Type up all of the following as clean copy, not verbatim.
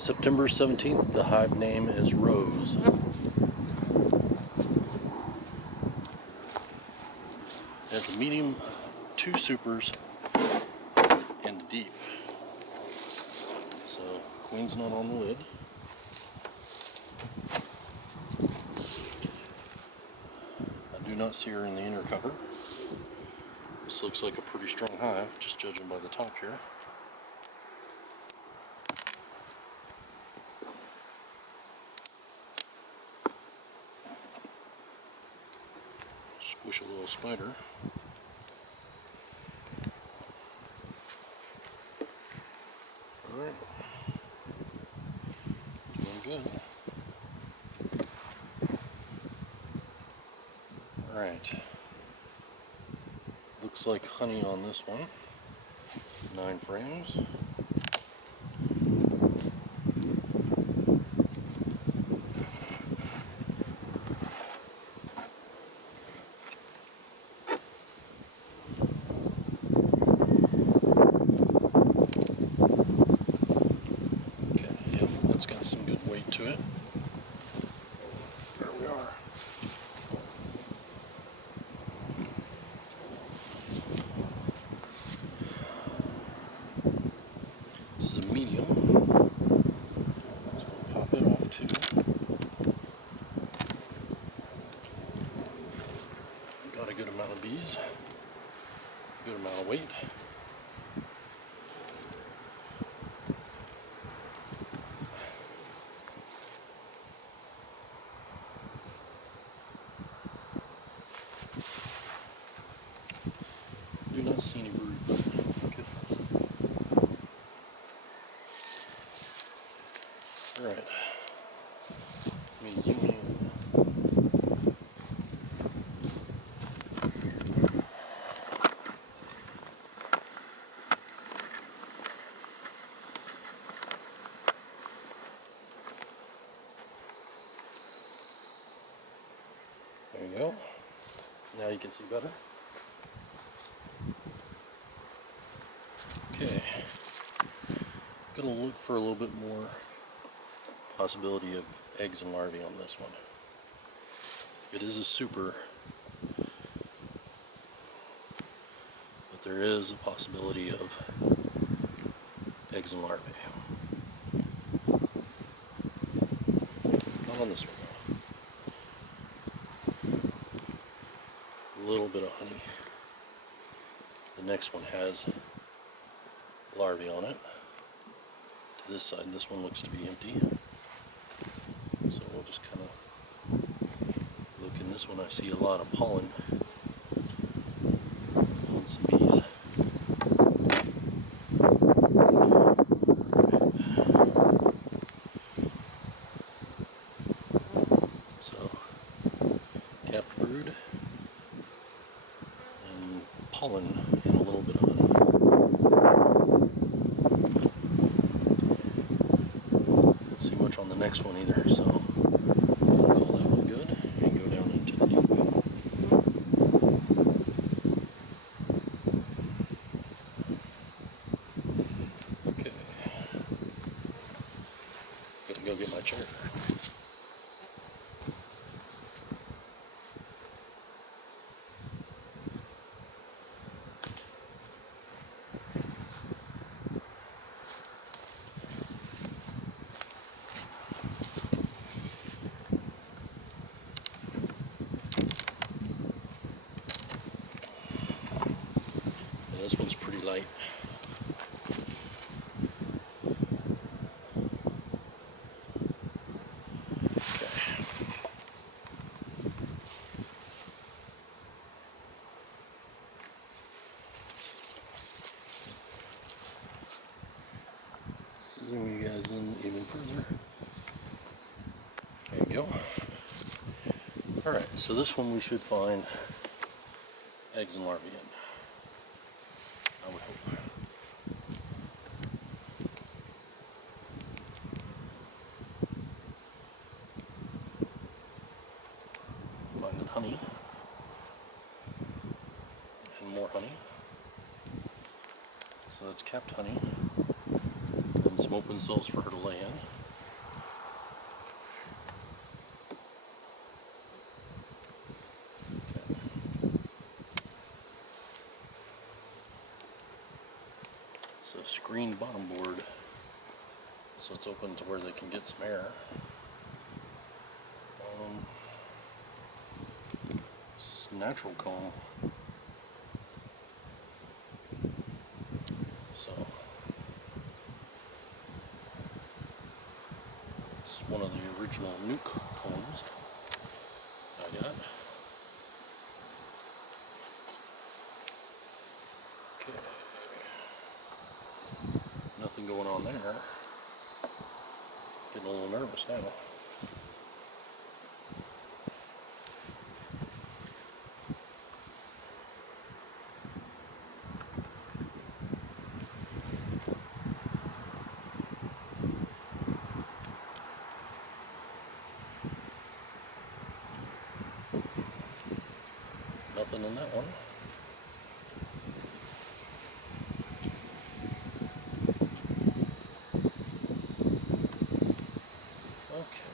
September 17th, the hive name is Rose. It has a medium, 2 supers, and a deep. So, queen's not on the lid. I do not see her in the inner cover. This looks like a pretty strong hive, just judging by the top here. Squish a little spider. Alright. Doing good. Alright. Looks like honey on this one. 9 frames. It's got some good weight to it. There we are. This is a medium. So I'll pop it off too. Got a good amount of bees. Good amount of weight. Do not see any brood, but alright. Let me zoom in. There you go. Now you can see better. Okay, gonna look for a little bit more possibility of eggs and larvae on this one. It is a super, but there is a possibility of eggs and larvae. Not on this one though. A little bit of honey. The next one has larvae on it. To this side, this one looks to be empty. So we'll just kind of look in this one. I see a lot of pollen on some bees. So, capped brood and pollen and a little bit of honey. On the next one either, so we'll call that one good and go down into the deep. Okay, gotta go get my chair. This one's pretty light. Okay. Zoom you guys in even further. There you go. Alright, so this one we should find eggs and larvae in. I would hope. Finding honey. And more honey. So that's capped honey. And some open cells for her to lay in. bottom board, so it's open to where they can get some air. This is natural comb, so it's one of the original nuke combs I got. Okay, nothing going on there. Getting a little nervous now. Nothing in that one. Okay.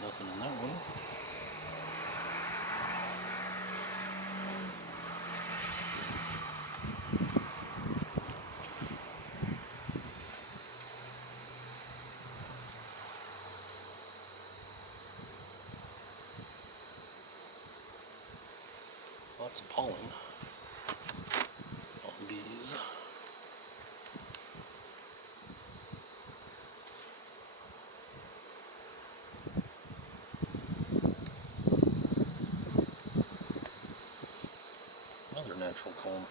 Nothing in that one. Lots of pollen on bees. Another natural comb.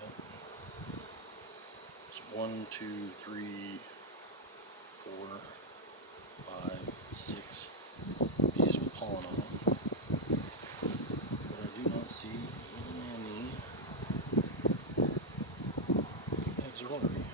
Yep. It's 1, 2, 3, 4, 5, 6 bees with pollen on them. But I do not see any eggs or larvae.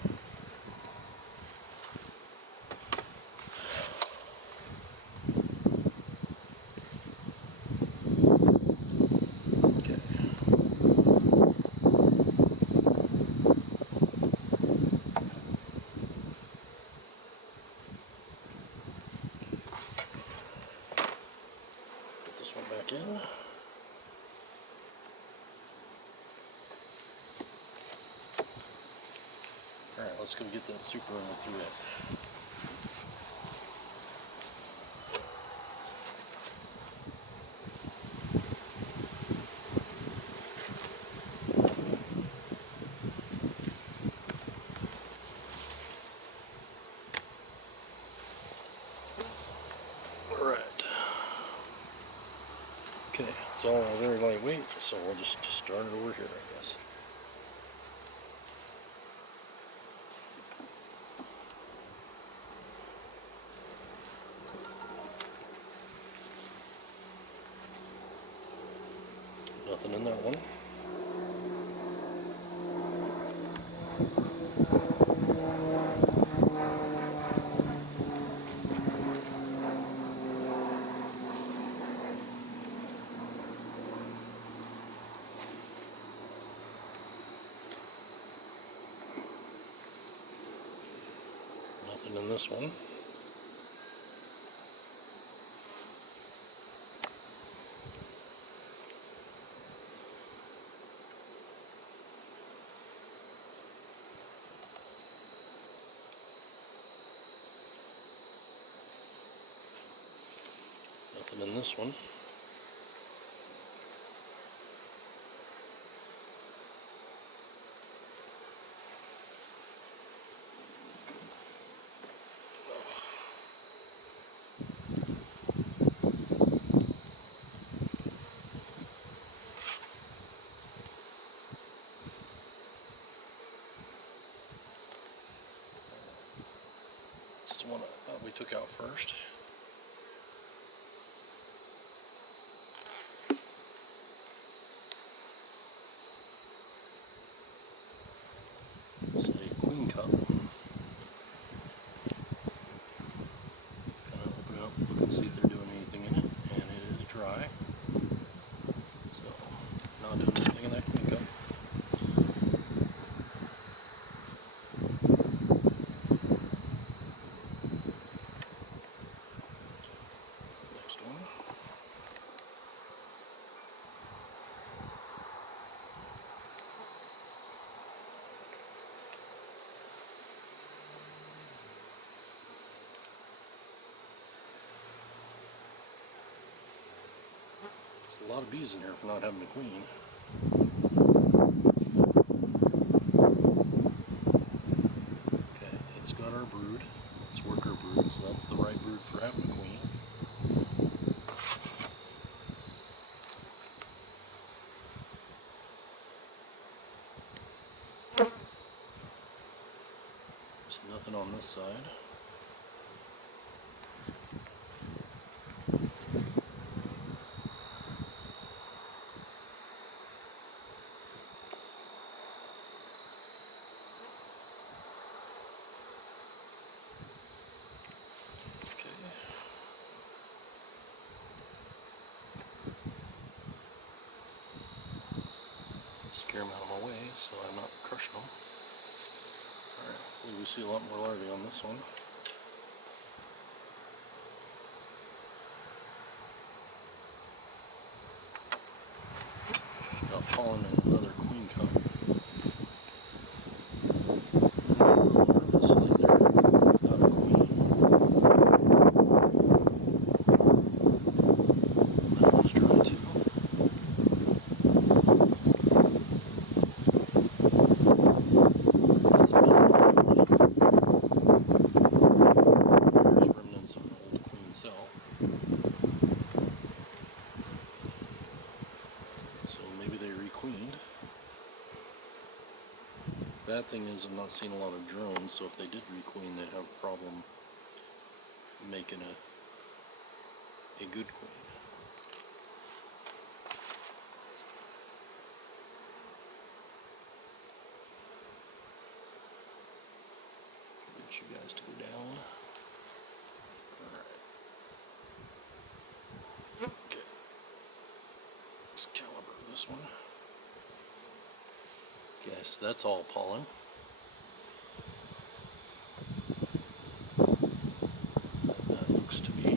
Put this one back in. Alright, let's go get that super through it. Alright. Okay, it's all very lightweight, so we'll just start it over here, I guess. Nothing in that one. Nothing in this one. Nothing in this one. It's the one I thought we took out first. a lot of bees in here for not having a queen. Okay, it's got our brood. It's worker brood, so that's the right brood for having a queen. There's nothing on this side. Scare them out of my way so I'm not crushing them. Alright, hopefully we see a lot more larvae on this one. Got pollen and another queen cup. Bad thing is I'm not seeing a lot of drones, so if they did requeen, they'd have a problem making a good queen. Get you guys to go down. Alright. Okay. Let's calibrate this one. Okay, so that's all pollen. That looks to be a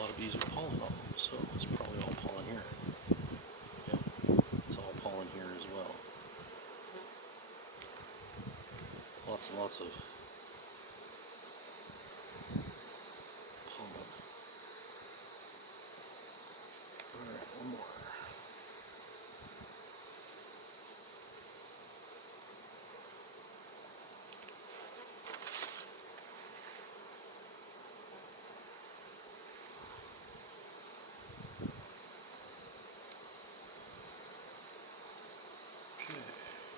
lot of bees with pollen on them, so it's probably all pollen here. Yep, it's all pollen here as well. Lots and lots of pollen. Alright, one more.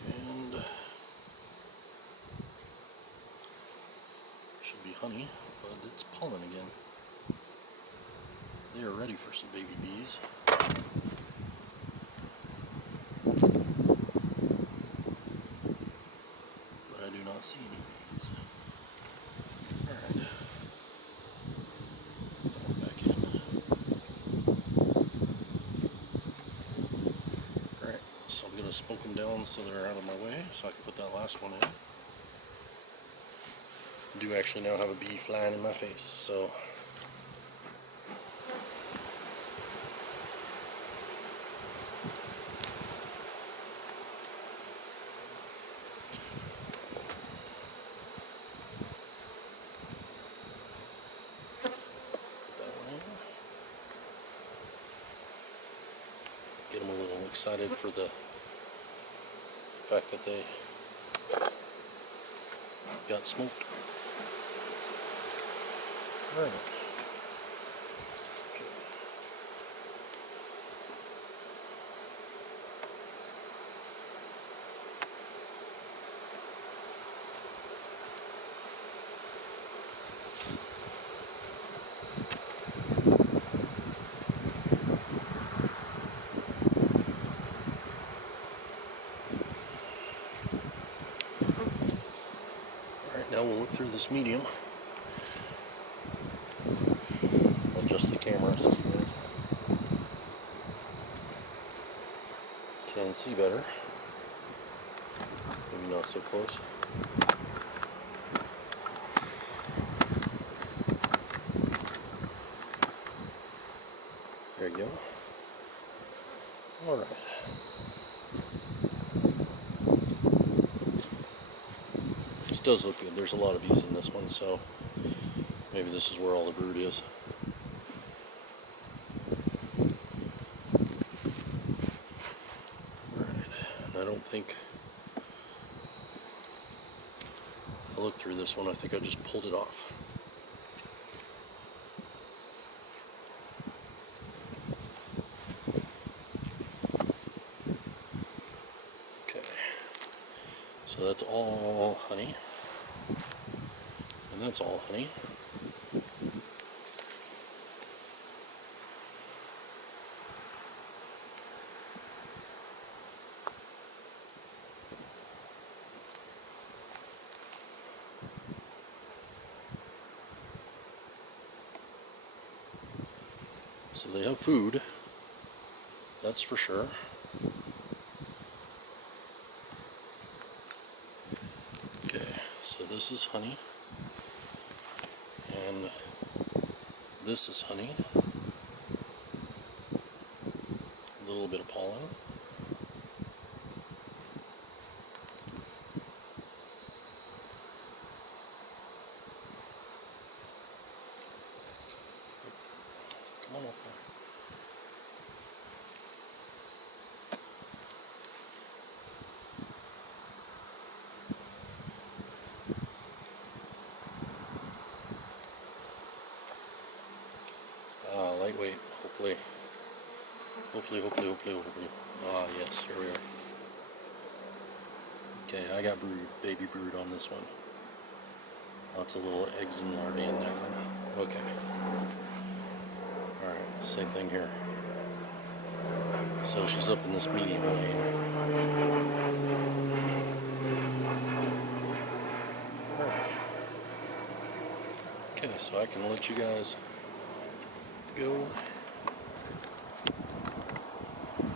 And should be honey, but it's pollen again. They are ready for some baby bees. But I do not see any bees. Alright. Back in. Alright, so I'm going to smoke them down so they're out of my way, so I can put that last one in. I do actually now have a bee flying in my face, so get them a little excited for the fact that they got smoked. Alright. Now we'll look through this medium. Adjust the camera so you guys can see better. Maybe not so close. There you go. Alright. This does look good. There's a lot of bees in this one, so maybe this is where all the brood is. think I looked through this one. I think I just pulled it off. Okay, so that's all honey, and that's all honey. So they have food, that's for sure. Okay, so this is honey, and this is honey. A little bit of pollen. Come on up there. Lightweight, hopefully. Hopefully. Ah, yes, here we are. Okay, I got baby brood on this one. Lots of little eggs and larvae in there. Okay. Alright, same thing here. So she's up in this medium lane. Okay, so I can let you guys go.